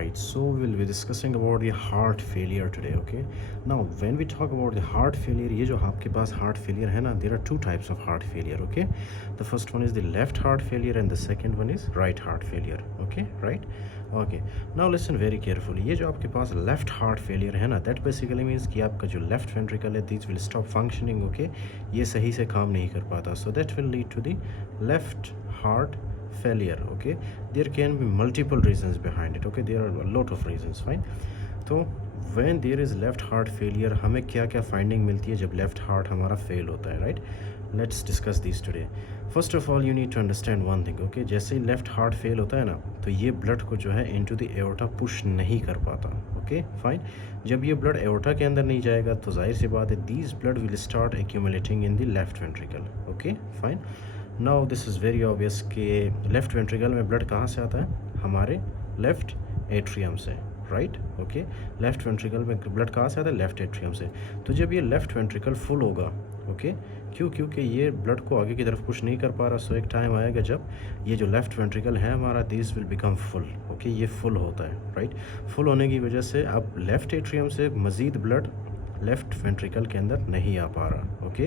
Right, so we'll be discussing about the heart failure today. Okay, now when we talk about the heart failure, ये जो आपके पास heart failure है ना, there are two types of heart failure. Okay, the first one is the left heart failure and the second one is right heart failure. Okay, right. Okay, now listen very carefully. ये जो आपके पास left heart failure है ना, that basically means कि आपका जो left ventricle है, this will stop functioning. Okay, ये सही से काम नहीं कर पाता, so that will lead to the left heart failure. Okay, there can be multiple reasons behind it. Okay, there are a lot of reasons. Fine. तो when there is left heart failure, हमें क्या क्या finding मिलती है जब left heart हमारा fail होता है, right? Let's discuss these today. First of all, you need to understand one thing. Okay, जैसे ही left heart fail होता है ना, तो ये blood को जो है into the aorta push नहीं कर पाता. Okay, fine. जब ये blood aorta के अंदर नहीं जाएगा, तो जाहिर सी बात है, these blood will start accumulating in the left ventricle. Okay, fine. Now this is very obvious कि लेफ़्ट वेंट्रिकल में ब्लड कहाँ से आता है, हमारे लेफ़्ट एट्रियम से, राइट. ओके, लेफ़्ट वेंट्रिकल में ब्लड कहाँ से आता है, लेफ़्ट एट्रियम से. तो जब ये लेफ़्ट वेंट्रिकल फुल होगा, ओके, क्योंकि ये ब्लड को आगे की तरफ पुश नहीं कर पा रहा, सो एक टाइम आएगा जब ये जो लेफ़्ट वेंट्रिकल है हमारा, this will become full. Okay, ये फुल होता है, राइट. फुल होने की वजह से अब लेफ़्ट एट्रियम से मज़ीद ब्लड लेफ़्ट वेंट्रिकल के अंदर नहीं आ पा रहा. Okay,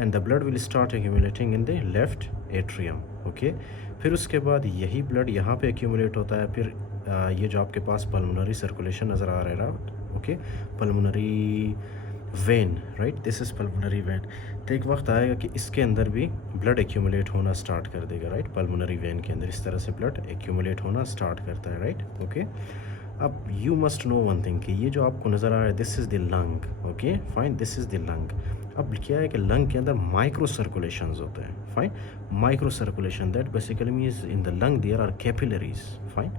and the blood will start accumulating in the left atrium. Okay, फिर उसके बाद यही ब्लड यहाँ पे एक्यूमुलेट होता है. फिर ये जो आपके पास पल्मोनरी सर्कुलेशन नज़र आ रहा है, okay, pulmonary vein, right, this is pulmonary vein. तो एक वक्त आएगा कि इसके अंदर भी ब्लड एक्यूमुलेट होना स्टार्ट कर देगा, राइट. पल्मोनरी वेन के अंदर इस तरह से ब्लड एक्यूमुलेट होना स्टार्ट करता है, राइट. ओके, अब you must know one thing कि ये जो आपको नज़र आ रहा है, this is the lung. Okay, fine, this is the lung. अब क्या है कि लंग के अंदर माइक्रो सर्कुलेशंस होते हैं. Fine, micro circulation, that basically means in the lung there are capillaries. Fine,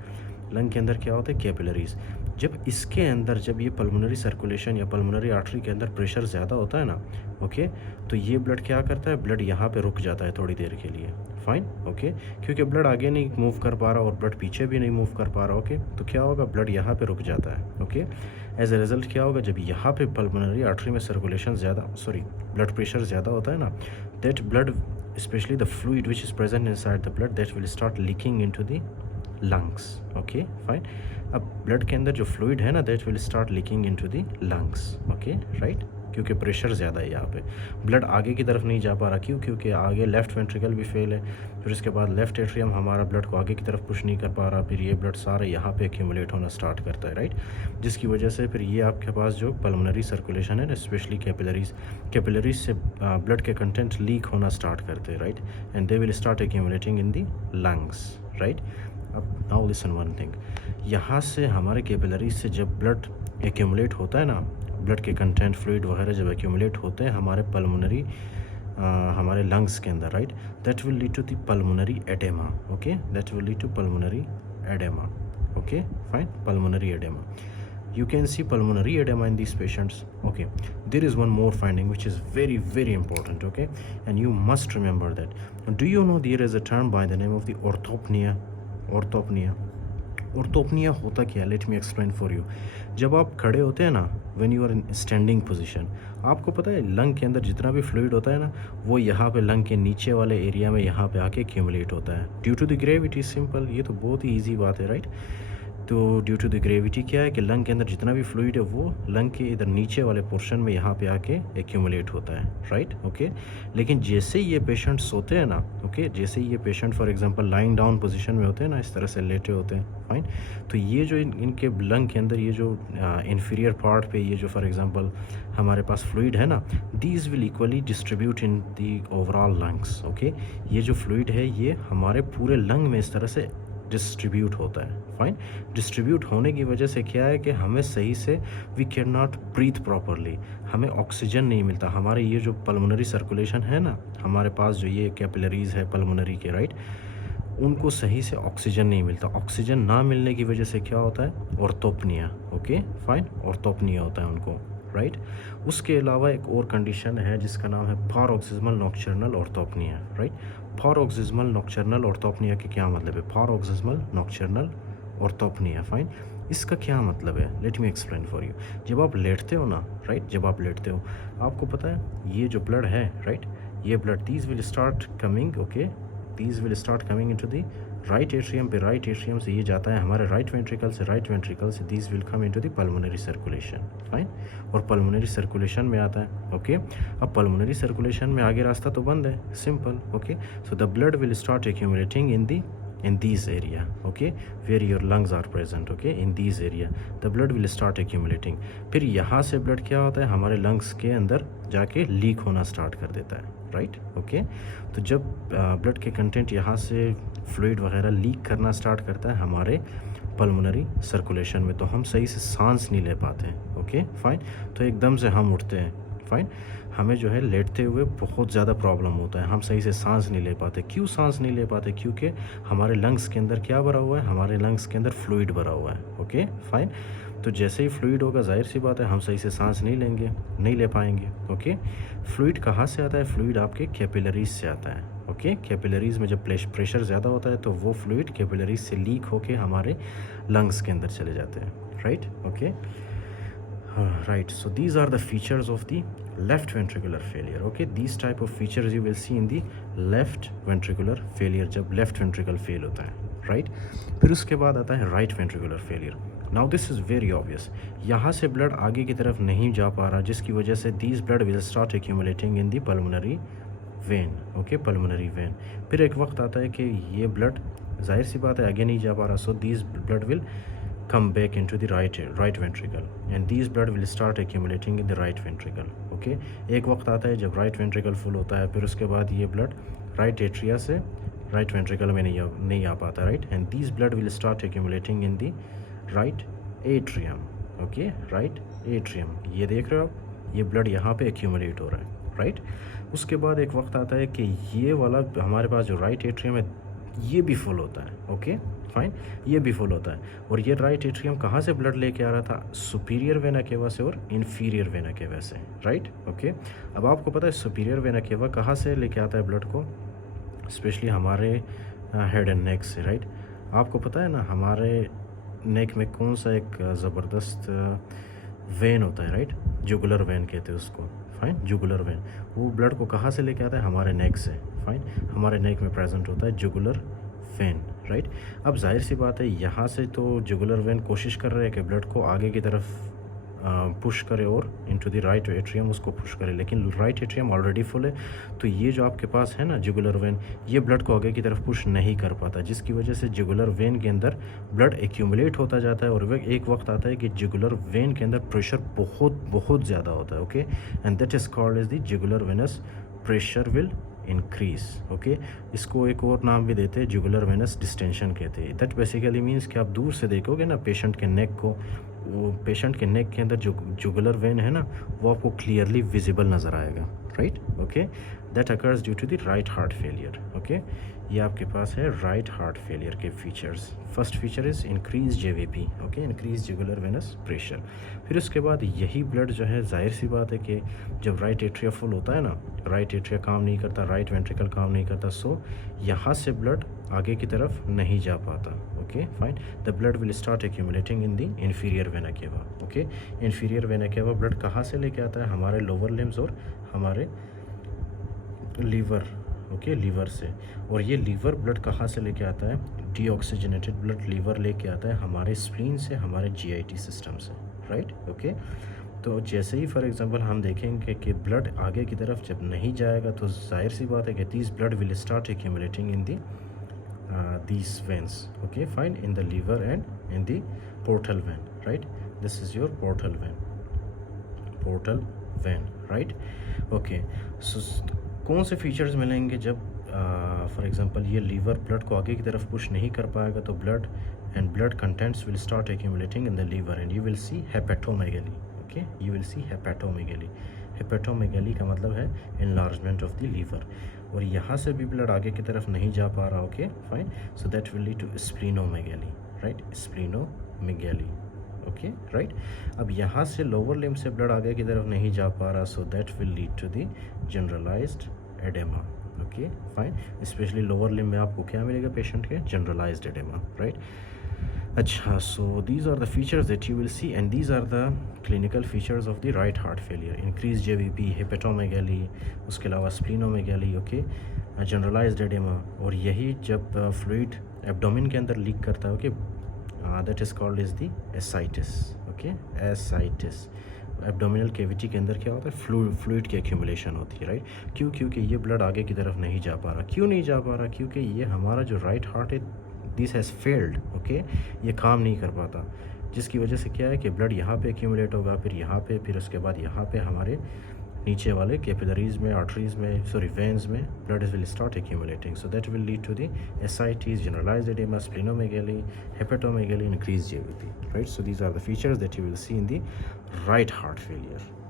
lung के अंदर क्या होता है, कैपिलरीज. जब इसके अंदर जब ये पल्मोनरी सर्कुलेशन या पल्मोनरी आर्टरी के अंदर प्रेशर ज़्यादा होता है ना, ओके, तो ये ब्लड क्या करता है, ब्लड यहाँ पे रुक जाता है थोड़ी देर के लिए. फाइन, ओके, क्योंकि ब्लड आगे नहीं मूव कर पा रहा और ब्लड पीछे भी नहीं मूव कर पा रहा. ओके, तो क्या होगा, ब्लड यहाँ पे रुक जाता है. ओके, एज ए रिज़ल्ट क्या होगा, जब यहाँ पे पल्मोनरी आर्टरी में सर्कुलेशन ज़्यादा, ब्लड प्रेशर ज़्यादा होता है ना, that blood, specially the fluid which is present inside the blood, that will start leaking into the lungs. Okay, fine. अब ब्लड के अंदर जो फ्लूइड है ना, that will start leaking into the lungs. Okay, right, क्योंकि pressure ज़्यादा है यहाँ पे, ब्लड आगे की तरफ नहीं जा पा रहा. क्योंकि आगे लेफ़्ट वेंट्रिकल भी फेल है, फिर उसके बाद लेफ़्ट एट्रियम हमारा ब्लड को आगे की तरफ पुश नहीं कर पा रहा. फिर ये ब्लड सारा यहाँ पे एक्यूमुलेट होना स्टार्ट करता है, राइट, जिसकी वजह से फिर ये आपके पास जो पल्मोनरी सर्कुलेशन है ना, स्पेशली कैपिलरीज से ब्लड के कंटेंट लीक होना स्टार्ट करते हैं, right, and they will start accumulating in the lungs, right. अब नाउ लिसन वन थिंग, यहाँ से हमारे कैपिलरीज से जब ब्लड एक्यूमुलेट होता है ना, ब्लड के कंटेंट फ्लूइड वगैरह जब एक्यूमुलेट होते हैं हमारे पल्मोनरी हमारे लंग्स के अंदर, right, that will lead to the pulmonary edema. Okay, that will lead to pulmonary edema. Okay, fine, pulmonary edema. You can see pulmonary edema in these patients. Okay, there is one more finding which is very, very important. Okay, and you must remember that. Do you know there is a term by the name of the orthopnea? Orthopnea होता क्या, let me explain for you. जब आप खड़े होते हैं ना, when you are in standing position, आपको पता है लंग के अंदर जितना भी फ्लूइड होता है ना, वो यहाँ पे लंग के नीचे वाले एरिया में यहाँ पे आके एक्यूमुलेट होता है due to the gravity. Simple, ये तो बहुत ही ईजी बात है, राइट. तो ड्यू टू द ग्रेविटी क्या है कि लंग के अंदर जितना भी फ्लूइड है वो लंग के इधर नीचे वाले पोर्शन में यहाँ पे आके एक्यूमुलेट होता है, राइट. ओके, लेकिन जैसे ये पेशेंट सोते हैं ना, ओके, जैसे ये patient for example lying down position में होते हैं ना, इस तरह से लेटे होते हैं, फाइन, तो ये जो इनके लंग के अंदर ये जो इन्फीरियर पार्ट पे ये जो फॉर एग्जांपल हमारे पास फ्लूइड है ना, these will equally distribute in the overall lungs. Okay, ये जो फ्लूइड है ये हमारे पूरे लंग में इस तरह से डिस्ट्रीब्यूट होता है. फाइन, डिस्ट्रीब्यूट होने की वजह से क्या है कि हमें सही से we can not breathe properly, हमें ऑक्सीजन नहीं मिलता. हमारे ये जो पल्मोनरी सर्कुलेशन है ना, हमारे पास जो ये कैपिलरीज है पल्मोनरी के, राइट, उनको सही से ऑक्सीजन नहीं मिलता. ऑक्सीजन ना मिलने की वजह से क्या होता है, ऑर्थोपनिया. ओके, फाइन, ऑर्थोपनिया होता है उनको, राइट. उसके अलावा एक और कंडीशन है जिसका नाम है paroxysmal nocturnal orthopnoea, right. Paroxysmal nocturnal orthopnoea के क्या मतलब है, पारोक्सिस्मल नॉक्टर्नल ऑर्थोपनिया, फाइन, इसका क्या मतलब है, late me explain for you. जब आप लेटते हो ना, राइट, जब आप लेटते हो आपको पता है ये जो ब्लड है, राइट, ये blood these will start coming, okay, these will start coming into the right atrium पे, राइट एट्रियम से ये जाता है हमारे राइट वेंट्रिकल से, राइट वेंट्रिकल से this will come into the pulmonary circulation, fine, और पल्मोनरी सर्कुलेशन में आता है, ओके। अब पल्मोनरी सर्कुलेशन में आगे रास्ता तो बंद है, simple, okay. So the blood will start accumulating in these area, okay, where your lungs are present, okay, in these area the blood will start accumulating। फिर यहाँ से ब्लड क्या होता है हमारे लंग्स के अंदर जाके लीक होना स्टार्ट कर देता है, राइट, ओके। तो जब ब्लड के कंटेंट यहाँ से फ्लूइड वगैरह लीक करना स्टार्ट करता है हमारे पल्मोनरी सर्कुलेशन में, तो हम सही से सांस नहीं ले पाते हैं, ओके, फाइन। तो एकदम से हम उठते हैं, फाइन, हमें जो है लेटते हुए बहुत ज़्यादा प्रॉब्लम होता है, हम सही से सांस नहीं ले पाते। क्यों सांस नहीं ले पाते? क्योंकि हमारे लंग्स के अंदर क्या भरा हुआ है, हमारे लंग्स के अंदर फ्लूइड भरा हुआ है, ओके, फाइन। तो जैसे ही फ्लूइड होगा जाहिर सी बात है हम सही से सांस नहीं ले पाएंगे, ओके। फ्लूइड कहाँ से आता है? फ्लूइड आपके कैपिलरीज से आता है, ओके। कैपिलरीज में जब प्रेशर ज़्यादा होता है तो वो फ्लूइड कैपिलरीज से लीक होके हमारे लंग्स के अंदर चले जाते हैं, right, okay, right. So these are the features of the left ventricular failure, okay. These type of features you will see in the left ventricular failure, जब left ventricle fail होता है, right। फिर उसके बाद आता है right ventricular failure। Now this is very obvious, यहाँ से blood आगे की तरफ नहीं जा पा रहा, जिसकी वजह से these blood will start accumulating in the pulmonary vein, okay, pulmonary vein। फिर एक वक्त आता है कि ये blood जाहिर सी बात है आगे नहीं जा पा रहा, so these blood will come back into the right ventricle and these blood will start accumulating in the right ventricle, okay। एक वक्त आता है जब right ventricle full होता है, फिर उसके बाद ये blood right atria से right ventricle में नहीं आ पाता, right, and these blood will start accumulating in the right atrium, okay, right atrium। ये देख रहे हो आप, ये blood यहाँ पे accumulate हो रहा है, right। उसके बाद एक वक्त आता है कि ये वाला हमारे पास जो right atrium है ये भी फुल होता है, ओके, फाइन, ये भी फुल होता है। और ये राइट एट्रियम कहाँ से ब्लड लेके आ रहा था? सुपीरियर वेना केवा से और इन्फीरियर वेना केवा से, राइट, ओके। अब आपको पता है सुपीरियर वेना केवा कहाँ से लेके आता है ब्लड को? स्पेशली हमारे हेड एंड नेक से, राइट। आपको पता है ना हमारे नेक में कौन सा एक ज़बरदस्त वेन होता है, राइट, जुगुलर वेन कहते हैं उसको, फाइन, जुगुलर वेन। वो ब्लड को कहाँ से लेके आता है? हमारे नेक से, फाइन, हमारे नेक में प्रेजेंट होता है जुगुलर वेन, राइट। अब जाहिर सी बात है यहाँ से तो जुगुलर वेन कोशिश कर रहे हैं कि ब्लड को आगे की तरफ पुश करे और इनटू द राइट एट्रियम उसको पुश करे, लेकिन राइट एट्रियम ऑलरेडी फुल है, तो ये जो आपके पास है ना जुगुलर वेन, ये ब्लड को आगे की तरफ पुश नहीं कर पाता, जिसकी वजह से जुगुलर वेन के अंदर ब्लड एक्यूमुलेट होता जाता है और वह एक वक्त आता है कि जुगुलर वेन के अंदर प्रेशर बहुत ज़्यादा होता है, okay, and that is called as the jugular venous pressure will increase, okay. इसको एक और नाम भी देते हैं जुगुलर वेनस डिस्टेंशन कहते हैं। दैट बेसिकली मीन्स कि आप दूर से देखोगे ना पेशेंट के नेक को, वो पेशेंट के नेक के अंदर जो जुगुलर वेन है ना वो आपको क्लियरली विजिबल नज़र आएगा, right, okay. That occurs due to the right heart failure, okay. ये आपके पास है राइट हार्ट फेलियर के features. First feature is increase JVP, okay, increase jugular venous pressure. फिर उसके बाद यही ब्लड जो है जाहिर सी बात है कि जब राइट एट्रिया फुल होता है ना, राइट एट्रिया काम नहीं करता, राइट वेंट्रिकल काम नहीं करता, सो यहाँ से ब्लड आगे की तरफ नहीं जा पाता, okay, fine. The blood will start accumulating in the inferior vena cava, okay. Inferior vena cava blood कहाँ से लेके आता है? हमारे लोअर लिम्स और हमारे लीवर, ओके, लीवर से। और ये लीवर ब्लड कहाँ से लेके आता है? डीऑक्सीजनेटेड ब्लड लीवर लेके आता है हमारे स्प्लीन से, हमारे जीआईटी सिस्टम से, राइट, ओके। तो जैसे ही फॉर एग्जांपल हम देखेंगे कि ब्लड आगे की तरफ जब नहीं जाएगा तो जाहिर सी बात है कि this blood will start accumulating in the these veins, okay, fine, in the liver and in the portal vein, right, this is your portal vein, right, okay। so कौन से फीचर्स मिलेंगे जब फॉर एग्जांपल ये liver blood को आगे की तरफ push नहीं कर पाएगा? तो blood contents will start accumulating in the liver and you will see hepatomegaly, okay, you will see hepatomegaly. Hepatomegaly का मतलब है एनलार्जमेंट ऑफ द लीवर, और यहाँ से भी ब्लड आगे की तरफ नहीं जा पा रहा, okay, fine, so that will lead to splenomegaly, right, splenomegaly, okay, right. अब यहाँ से लोअर लिम्ब से ब्लड आगे की तरफ नहीं जा पा रहा, so that will lead to the generalised oedema, okay, fine. Specially lower limb में आपको क्या मिलेगा पेशेंट के? Generalised oedema, right. अच्छा, so these are the features that you will see and these are the clinical features of the right heart failure. Increase JVP, hepatomegaly, उसके अलावा स्प्लीनोमेगली, okay, generalised oedema. और यही जब फ्लूइड एब्डोमेन के अंदर leak करता है, okay, that is called is the ascites, okay, ascites. Abdominal cavity के अंदर क्या होता है, फ्लूइड की एक्यूमुलेशन होती है, राइट। क्यों? क्योंकि ये ब्लड आगे की तरफ नहीं जा पा रहा। क्यों नहीं जा पा रहा? क्योंकि ये हमारा जो राइट हार्ट है, दिस हैज़ फेल्ड, ओके, ये काम नहीं कर पाता, जिसकी वजह से क्या है कि ब्लड यहाँ पे एक्यूमुलेट होगा, फिर यहाँ पे, फिर उसके बाद यहाँ पे हमारे नीचे वाले कैपिलरीज में, आर्टरीज में, सॉरी वेन्स में blood will start accumulating, so that will lead to the ascites, generalised oedema, splenomegaly, hepatomegaly, increase JVP, right. So these are the features that you will see in the right heart failure.